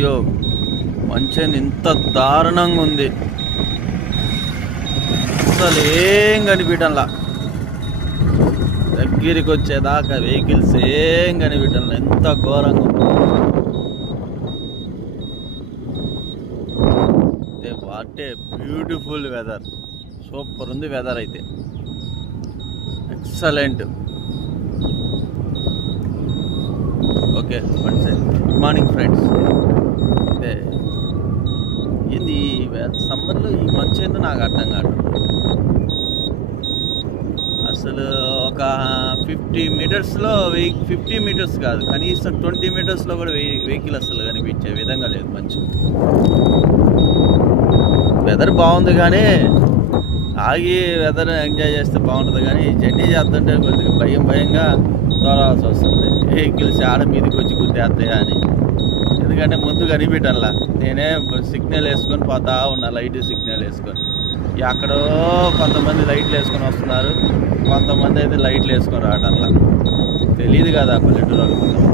అయ్యో మంచి ఇంత దారుణంగా ఉంది, అసలు ఏం కనిపించడంలా. దగ్గరికి వచ్చేదాకా వెహికల్స్ ఏం కనిపించడంలా, ఎంత ఘోరంగా ఉంది. What a beautiful weather, super ఉంది వెదర్ అయితే, excellent. Okay good morning friends. అయితే ఏంది సమ్మర్లో ఈ మంచు ఏందో నాకు అర్థం కాదు. అసలు ఒక 50 మీటర్స్లో 50 మీటర్స్ కాదు, కనీసం 20 మీటర్స్లో కూడా వెహికల్ అసలు కనిపించే విధంగా లేదు మంచు. వెదర్ బాగుంది కానీ ఆగి వెదర్ ఎంజాయ్ చేస్తే బాగుంటుంది, కానీ జర్నీ చేస్తుంటే కొద్దిగా భయంగా తోలాల్సి వస్తుంది. వెహికల్స్ ఆడ మీదకి వచ్చి గుద్దేస్తాయా అని, ఎందుకంటే ముందు కనిపించడంలా. నేనే సిగ్నల్ వేసుకొని పోతా ఉన్నా, లైట్ సిగ్నల్ వేసుకొని. అక్కడో కొంతమంది లైట్లు వేసుకొని వస్తున్నారు, కొంతమంది అయితే లైట్లు వేసుకొని రావడంలా. తెలియదు కదా పల్లెటూరు కొంతమంది.